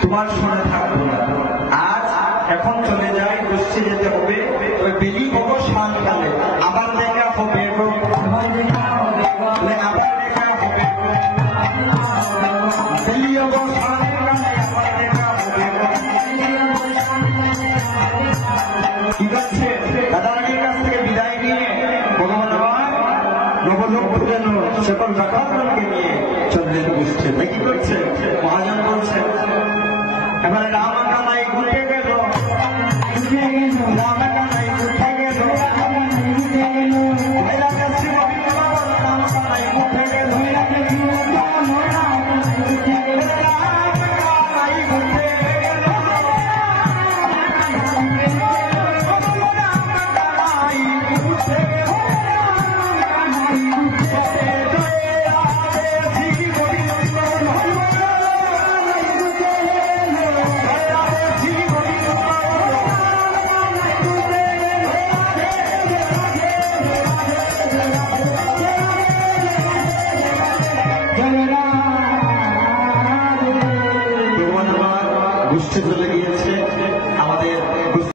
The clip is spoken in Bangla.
তোমার শোনা থাকবো না, আজ এখন চলে যাই, বসে যেতে হবে ওই বেলি অবসানকালে আবার দেখা হবে, আবার দেখা হবে বেলি অবসানের কালে আবার দেখা হবে। ঠিক আছে, দাদার কাছ থেকে বিদায় নিয়ে ভগবান আমার নবলোক পুরানো সকল ব্যাপারগুলোকে নিয়ে চন্দ্রের বসছে, কি করছে মহাজন বলছে। এবারে রাম কামাই ঘুরে গেল, রাম